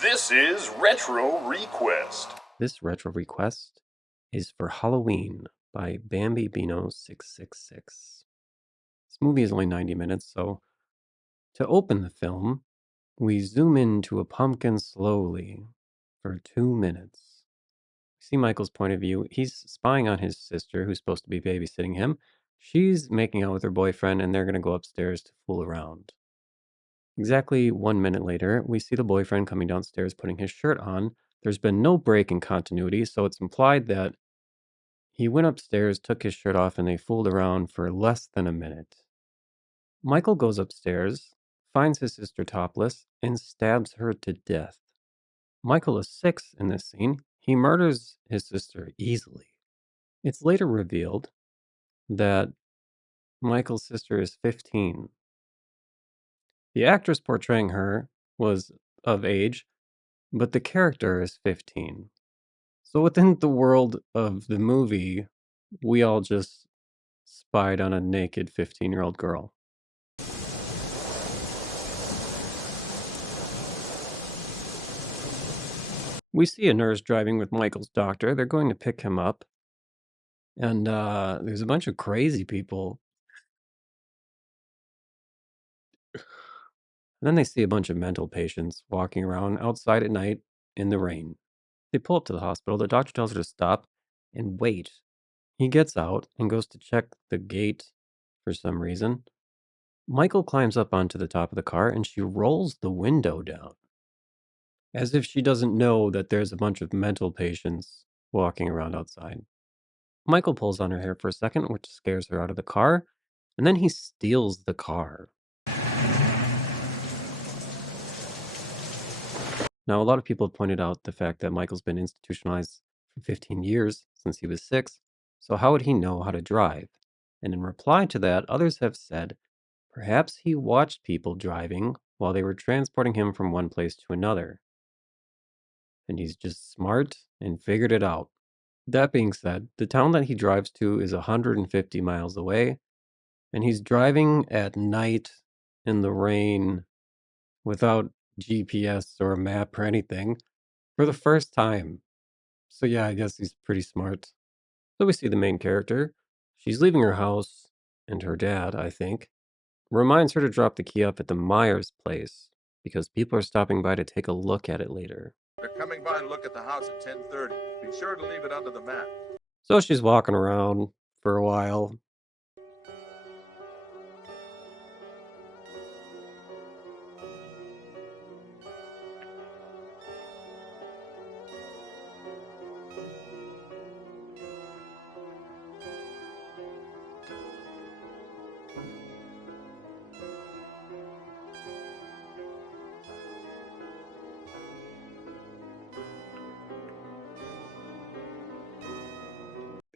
This is Retro Request. This retro request is for Halloween by Bambi Bino 666. This movie is only 90 minutes, so to open the film, we zoom into a pumpkin slowly for 2 minutes. We see Michael's point of view. He's spying on his sister, who's supposed to be babysitting him. She's making out with her boyfriend, and they're going to go upstairs to fool around. Exactly 1 minute later, we see the boyfriend coming downstairs putting his shirt on. There's been no break in continuity, so it's implied that he went upstairs, took his shirt off, and they fooled around for less than a minute. Michael goes upstairs, finds his sister topless, and stabs her to death. Michael is 6 in this scene. He murders his sister easily. It's later revealed that Michael's sister is 15. The actress portraying her was of age, but the character is 15. So within the world of the movie, we all just spied on a naked 15-year-old girl. We see a nurse driving with Michael's doctor. They're going to pick him up. And there's a bunch of crazy people. And then they see a bunch of mental patients walking around outside at night in the rain. They pull up to the hospital. The doctor tells her to stop and wait. He gets out and goes to check the gate for some reason. Michael climbs up onto the top of the car and she rolls the window down, as if she doesn't know that there's a bunch of mental patients walking around outside. Michael pulls on her hair for a second, which scares her out of the car, and then he steals the car. Now, a lot of people have pointed out the fact that Michael's been institutionalized for 15 years since he was 6, so how would he know how to drive? And in reply to that, others have said perhaps he watched people driving while they were transporting him from one place to another. And he's just smart and figured it out. That being said, the town that he drives to is 150 miles away, and he's driving at night in the rain without GPS or a map or anything for the first time. So yeah, I guess he's pretty smart. So we see the main character. She's leaving her house, and her dad, I think, reminds her to drop the key off at the Myers place because people are stopping by to take a look at it later. They're coming by to look at the house at 10:30. Be sure to leave it under the mat. So she's walking around for a while.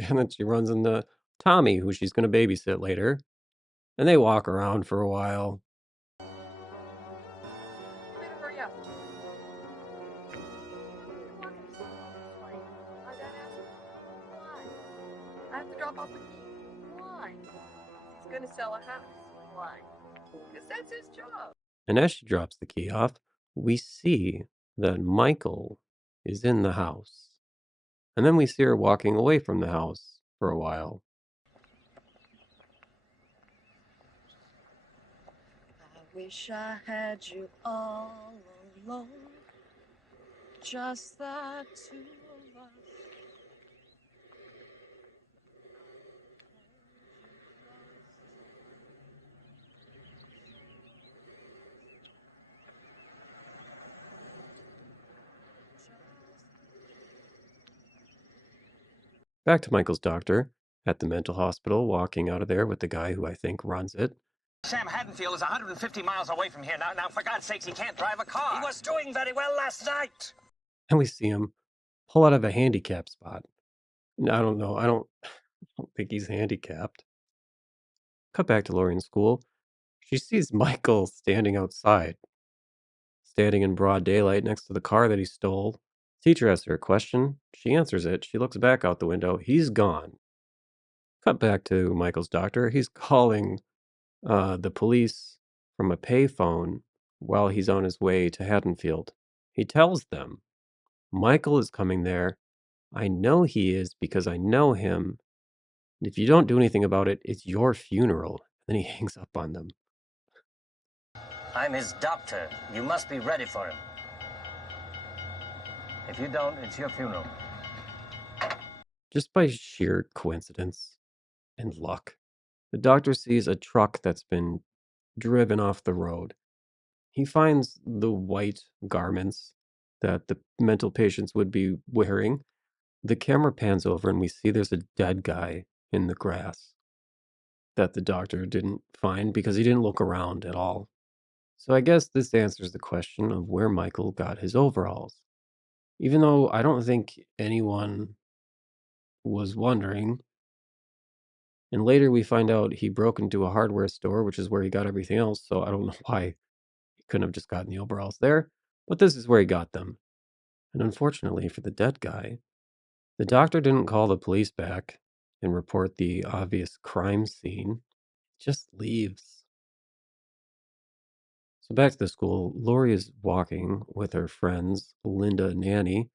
And then she runs into Tommy, who she's going to babysit later. And they walk around for a while. Better hurry up. Walking so slowly. My dad asked me, why? I have to drop off the key. Why? He's gonna sell a house. Why? Because that's his job. And as she drops the key off, we see that Michael is in the house. And then we see her walking away from the house for a while. I wish I had you all alone. Just the two of us. Back to Michael's doctor at the mental hospital, walking out of there with the guy who I think runs it. Sam Haddonfield is 150 miles away from here. Now, for God's sakes, he can't drive a car. He was doing very well last night. And we see him pull out of a handicap spot. And I don't know. I don't think he's handicapped. Cut back to Lorie in school. She sees Michael standing outside, standing in broad daylight next to the car that he stole. Teacher asks her a question. She answers it. She looks back out the window. He's gone. Cut back to Michael's doctor. He's calling the police from a payphone while he's on his way to Haddonfield. He tells them, Michael is coming there. I know he is because I know him. And if you don't do anything about it, it's your funeral. Then he hangs up on them. I'm his doctor. You must be ready for him. If you don't, it's your funeral. Just by sheer coincidence and luck, the doctor sees a truck that's been driven off the road. He finds the white garments that the mental patients would be wearing. The camera pans over and we see there's a dead guy in the grass that the doctor didn't find because he didn't look around at all. So I guess this answers the question of where Michael got his overalls. Even though I don't think anyone was wondering. And later we find out he broke into a hardware store, which is where he got everything else. So I don't know why he couldn't have just gotten the overalls there. But this is where he got them. And unfortunately for the dead guy, the doctor didn't call the police back and report the obvious crime scene. Just leaves. So back to the school, Lorie is walking with her friends, Linda and Annie,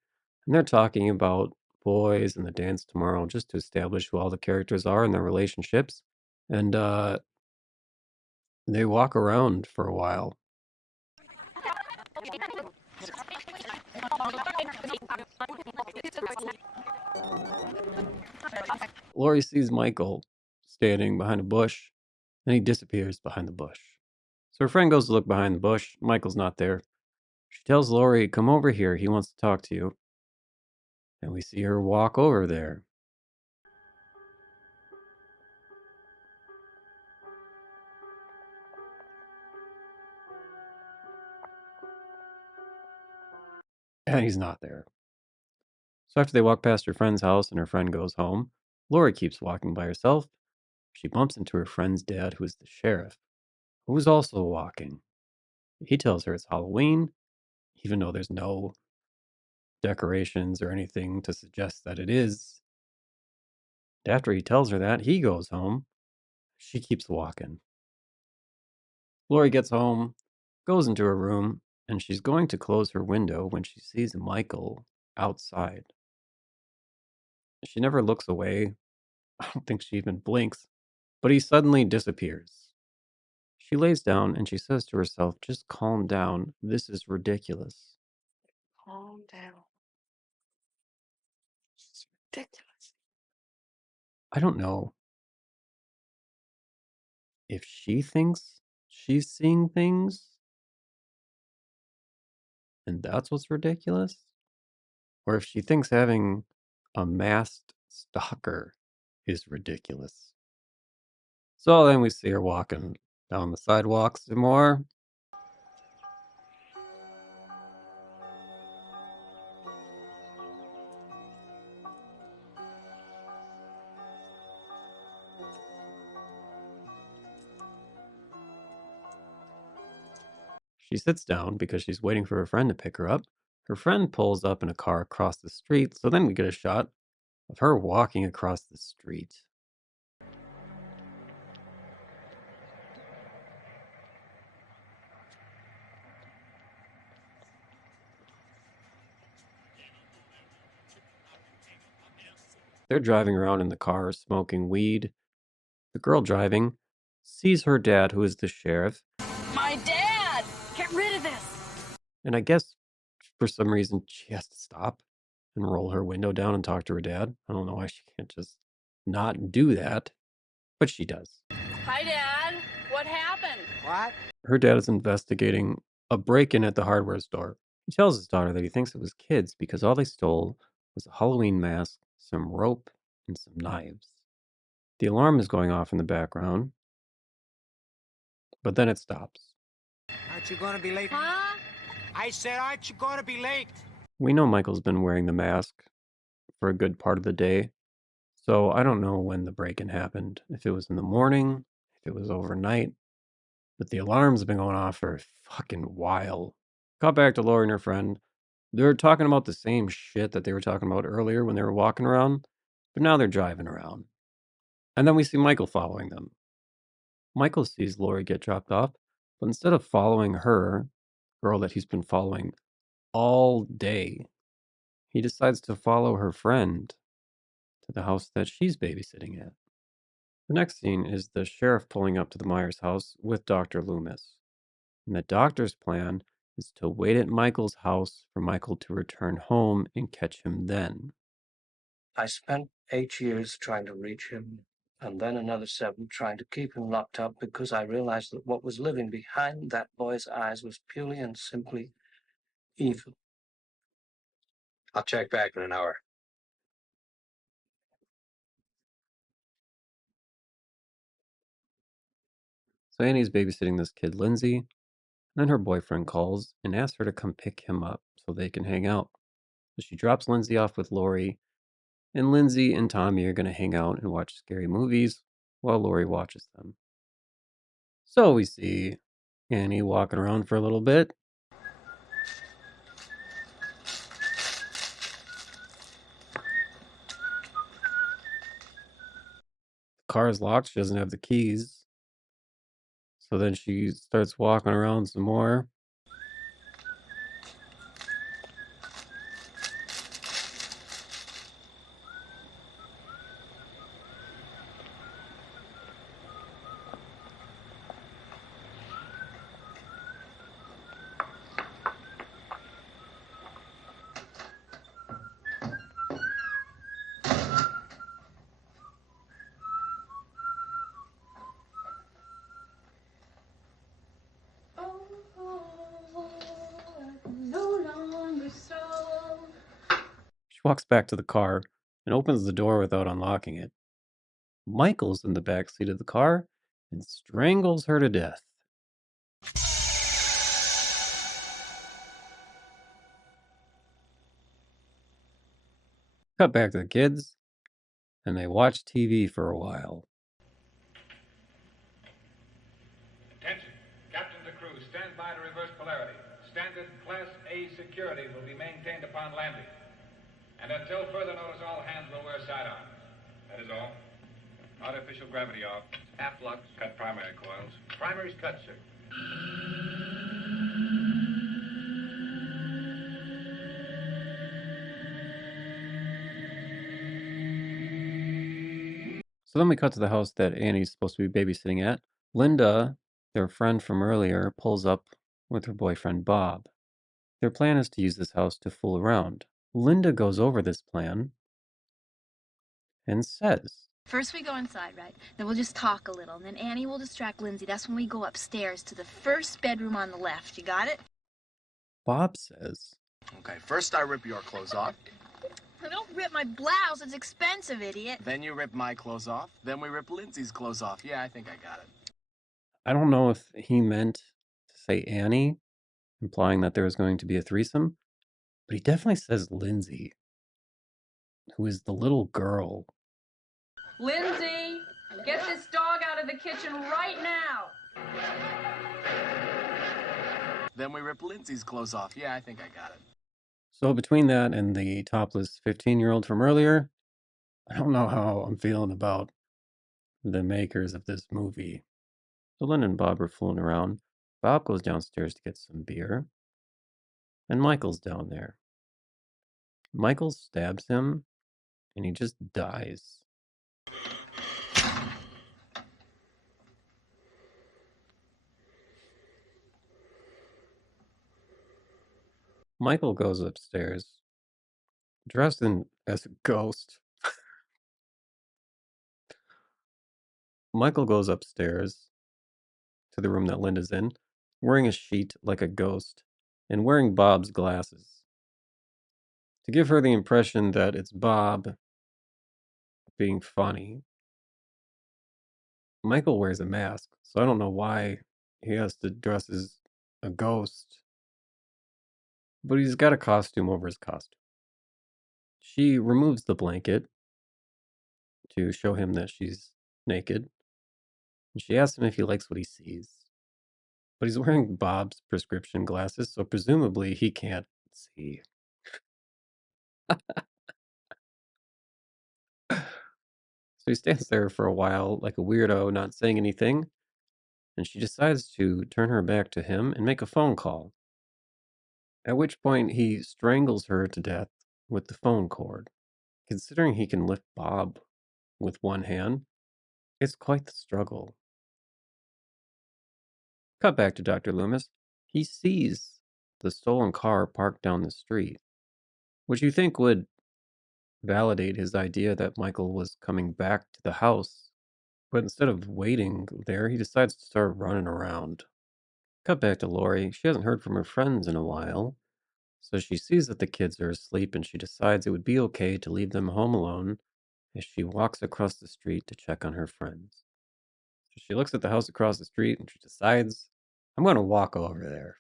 and they're talking about boys and the dance tomorrow just to establish who all the characters are and their relationships. And they walk around for a while. Lorie sees Michael standing behind a bush, and he disappears behind the bush. So her friend goes to look behind the bush. Michael's not there. She tells Lorie, come over here. He wants to talk to you. And we see her walk over there. And he's not there. So after they walk past her friend's house and her friend goes home, Lorie keeps walking by herself. She bumps into her friend's dad, who is the sheriff, who's also walking. He tells her it's Halloween, even though there's no decorations or anything to suggest that it is. After he tells her that, he goes home. She keeps walking. Lorie gets home, goes into her room, and she's going to close her window when she sees Michael outside. She never looks away. I don't think she even blinks, but he suddenly disappears. She lays down and she says to herself, just calm down. This is ridiculous. Calm down. It's ridiculous. I don't know if she thinks she's seeing things and that's what's ridiculous, or if she thinks having a masked stalker is ridiculous. So then we see her walking down the sidewalk some more. She sits down because she's waiting for her friend to pick her up. Her friend pulls up in a car across the street, so then we get a shot of her walking across the street. They're driving around in the car, smoking weed. The girl driving sees her dad, who is the sheriff. My dad! Get rid of this! And I guess for some reason she has to stop and roll her window down and talk to her dad. I don't know why she can't just not do that, but she does. Hi, Dad. What happened? What? Her dad is investigating a break-in at the hardware store. He tells his daughter that he thinks it was kids because all they stole was a Halloween mask, some rope, and some knives. The alarm is going off in the background, but then it stops. Aren't you gonna be late? Huh? I said, aren't you gonna be late? We know Michael's been wearing the mask for a good part of the day, so I don't know when the break-in happened. If it was in the morning, if it was overnight, but the alarm's been going off for a fucking while. Got back to Lorie and her friend. They're talking about the same shit that they were talking about earlier when they were walking around, but now they're driving around. And then we see Michael following them. Michael sees Lorie get dropped off, but instead of following her, girl that he's been following all day. He decides to follow her friend to the house that she's babysitting at. The next scene is the sheriff pulling up to the Myers house with Dr. Loomis. And the doctor's plan is to wait at Michael's house for Michael to return home and catch him then. I spent 8 years trying to reach him, and then another 7 trying to keep him locked up because I realized that what was living behind that boy's eyes was purely and simply evil. I'll check back in an hour. So Annie's babysitting this kid, Lindsay, and then her boyfriend calls and asks her to come pick him up so they can hang out. So she drops Lindsay off with Lorie, and Lindsay and Tommy are going to hang out and watch scary movies while Lorie watches them. So we see Annie walking around for a little bit. The car is locked. She doesn't have the keys. So then she starts walking around some more. She walks back to the car and opens the door without unlocking it. Michael's in the back seat of the car and strangles her to death. Cut back to the kids, and they watch TV for a while. Attention. Captain to crew, stand by to reverse polarity. Standard Class A security will be maintained upon landing. And until further notice, all hands will wear sidearms. That is all. Artificial gravity off. Half flux. Cut primary coils. Primary's cut, sir. So then we cut to the house that Annie's supposed to be babysitting at. Linda, their friend from earlier, pulls up with her boyfriend Bob. Their plan is to use this house to fool around. Linda goes over this plan and says, First we go inside, right? Then we'll just talk a little. And then Annie will distract Lindsay. That's when we go upstairs to the first bedroom on the left. You got it? Bob says, Okay, first I rip your clothes off. Don't rip my blouse. It's expensive, idiot. Then you rip my clothes off. Then we rip Lindsay's clothes off. Yeah, I think I got it. I don't know if he meant to say Annie, implying that there was going to be a threesome, but he definitely says Lindsay, who is the little girl. Lindsay, get this dog out of the kitchen right now. Then we rip Lindsay's clothes off. Yeah, I think I got it. So between that and the topless 15-year-old from earlier, I don't know how I'm feeling about the makers of this movie. So Lynn and Bob are fooling around. Bob goes downstairs to get some beer, and Michael's down there. Michael stabs him, and he just dies. Michael goes upstairs, dressed as a ghost. Michael goes upstairs to the room that Linda's in, wearing a sheet like a ghost, and wearing Bob's glasses, to give her the impression that it's Bob being funny. Michael wears a mask, so I don't know why he has to dress as a ghost, but he's got a costume over his costume. She removes the blanket to show him that she's naked, and she asks him if he likes what he sees. But he's wearing Bob's prescription glasses, so presumably he can't see. So he stands there for a while like a weirdo, not saying anything, and she decides to turn her back to him and make a phone call. At which point he strangles her to death with the phone cord. Considering he can lift Bob with one hand, it's quite the struggle. Cut back to Dr. Loomis. He sees the stolen car parked down the street, which you think would validate his idea that Michael was coming back to the house. But instead of waiting there, he decides to start running around. Cut back to Lorie. She hasn't heard from her friends in a while, so she sees that the kids are asleep and she decides it would be okay to leave them home alone as she walks across the street to check on her friends. So she looks at the house across the street and she decides, I'm going to walk over there.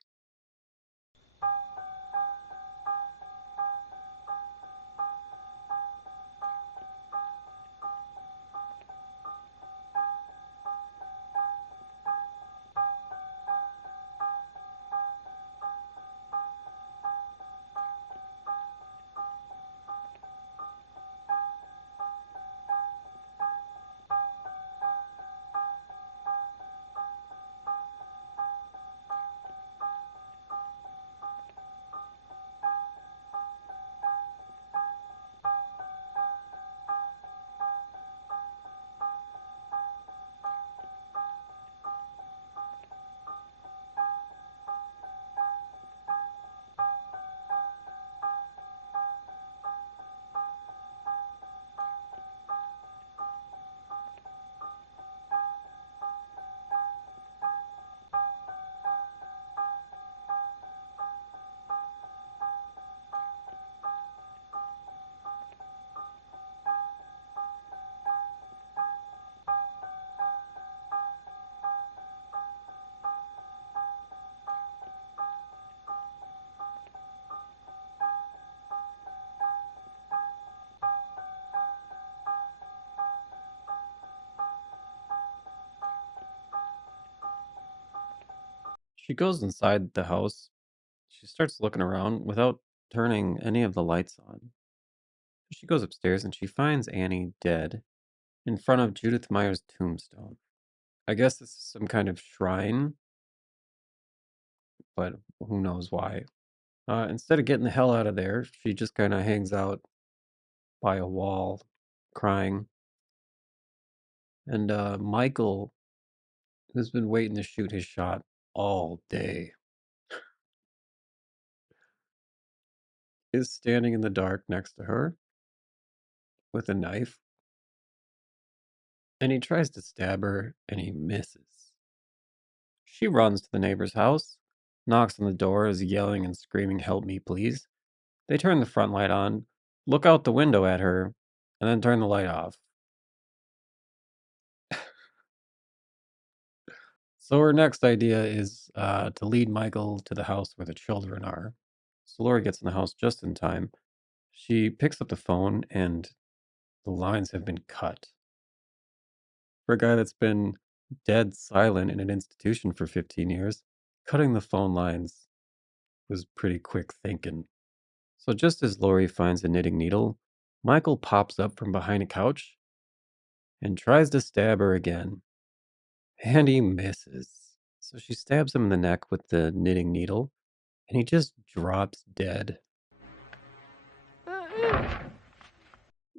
She goes inside the house. She starts looking around without turning any of the lights on. She goes upstairs and she finds Annie dead in front of Judith Meyer's tombstone. I guess this is some kind of shrine, but who knows why. Instead of getting the hell out of there, she just kind of hangs out by a wall, crying. And Michael, who's been waiting to shoot his shot all day, is standing in the dark next to her with a knife. And he tries to stab her, and he misses. She runs to the neighbor's house, knocks on the door, is yelling and screaming, "Help me, please." They turn the front light on, look out the window at her, and then turn the light off. So her next idea is to lead Michael to the house where the children are. So Lorie gets in the house just in time. She picks up the phone, and the lines have been cut. For a guy that's been dead silent in an institution for 15 years, cutting the phone lines was pretty quick thinking. So just as Lorie finds a knitting needle, Michael pops up from behind a couch and tries to stab her again. And he misses. So she stabs him in the neck with the knitting needle, and he just drops dead.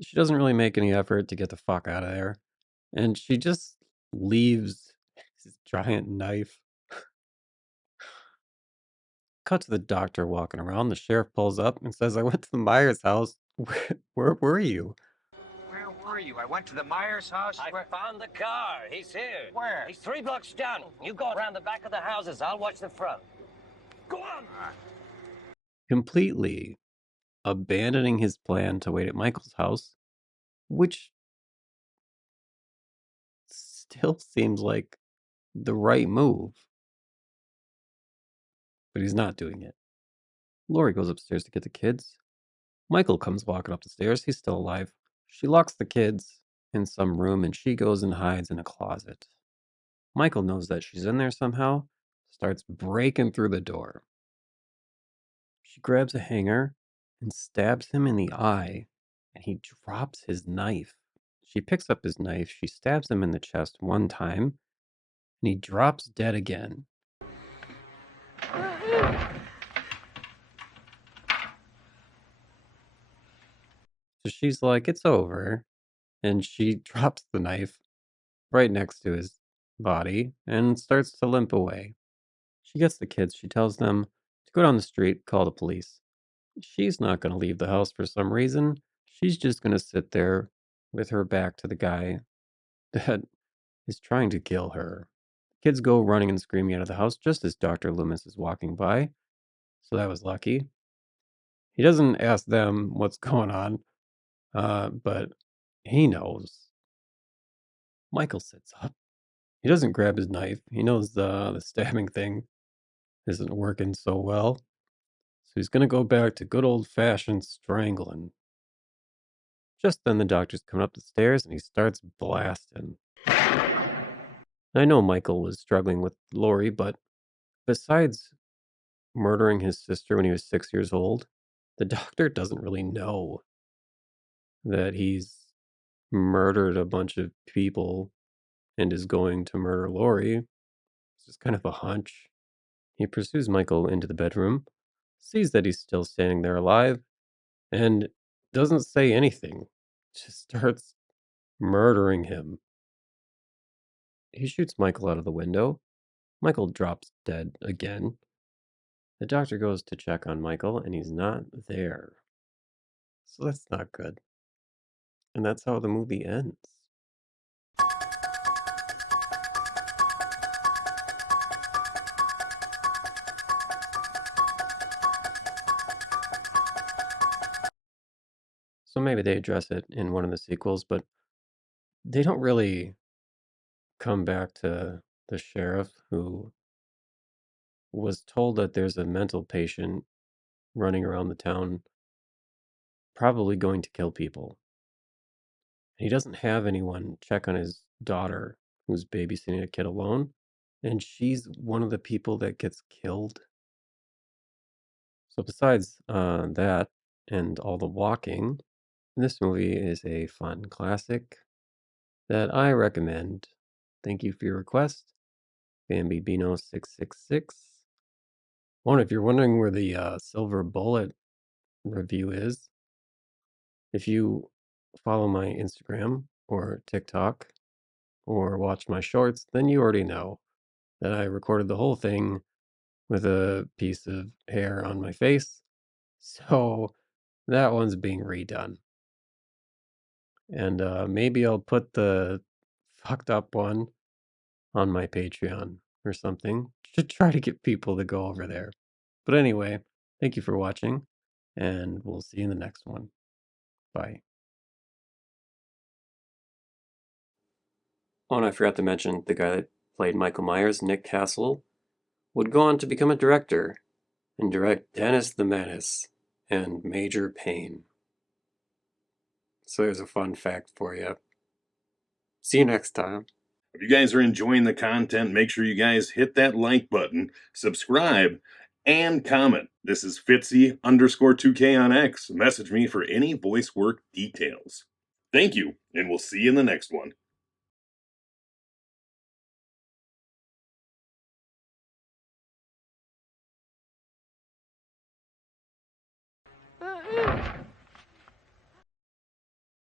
She doesn't really make any effort to get the fuck out of there, and she just leaves his giant knife. Cut to the doctor walking around. The sheriff pulls up and says, I went to the Myers house. Where were you? Where were you? I went to the Myers house. I found the car. He's here. Where? He's 3 blocks down. You go around the back of the houses. I'll watch the front. Go on! Completely abandoning his plan to wait at Michael's house, which still seems like the right move. But he's not doing it. Lorie goes upstairs to get the kids. Michael comes walking up the stairs. He's still alive. She locks the kids in some room and she goes and hides in a closet. Michael knows that she's in there somehow, starts breaking through the door. She grabs a hanger and stabs him in the eye, and he drops his knife. She picks up his knife, she stabs him in the chest one time, and he drops dead again. So she's like, it's over. And she drops the knife right next to his body and starts to limp away. She gets the kids. She tells them to go down the street, call the police. She's not going to leave the house for some reason. She's just going to sit there with her back to the guy that is trying to kill her. Kids go running and screaming out of the house just as Dr. Loomis is walking by. So that was lucky. He doesn't ask them what's going on, but he knows. Michael sits up. He doesn't grab his knife. He knows the stabbing thing isn't working so well. So he's going to go back to good old-fashioned strangling. Just then the doctor's coming up the stairs and he starts blasting. I know Michael was struggling with Lorie, but besides murdering his sister when he was 6 years old, the doctor doesn't really know that he's murdered a bunch of people and is going to murder Lorie. It's just kind of a hunch. He pursues Michael into the bedroom, sees that he's still standing there alive, and doesn't say anything. Just starts murdering him. He shoots Michael out of the window. Michael drops dead again. The doctor goes to check on Michael, and he's not there. So that's not good. And that's how the movie ends. So maybe they address it in one of the sequels, but they don't really come back to the sheriff who was told that there's a mental patient running around the town, probably going to kill people. He doesn't have anyone check on his daughter who's babysitting a kid alone, and she's one of the people that gets killed. So besides that and all the walking, this movie is a fun classic that I recommend. Thank you for your request, Bambi Bino 666. One, if you're wondering where the Silver Bullet review is, if you follow my Instagram or TikTok or watch my shorts, then you already know that I recorded the whole thing with a piece of hair on my face. So that one's being redone. And maybe I'll put the fucked up one on my Patreon or something to try to get people to go over there. But anyway, thank you for watching, and we'll see you in the next one. Bye. Oh, and I forgot to mention the guy that played Michael Myers, Nick Castle, would go on to become a director and direct Dennis the Menace and Major Payne. So there's a fun fact for you. See you next time. If you guys are enjoying the content, make sure you guys hit that like button, subscribe, and comment. This is Fitzy_2K on X. Message me for any voice work details. Thank you, and we'll see you in the next one.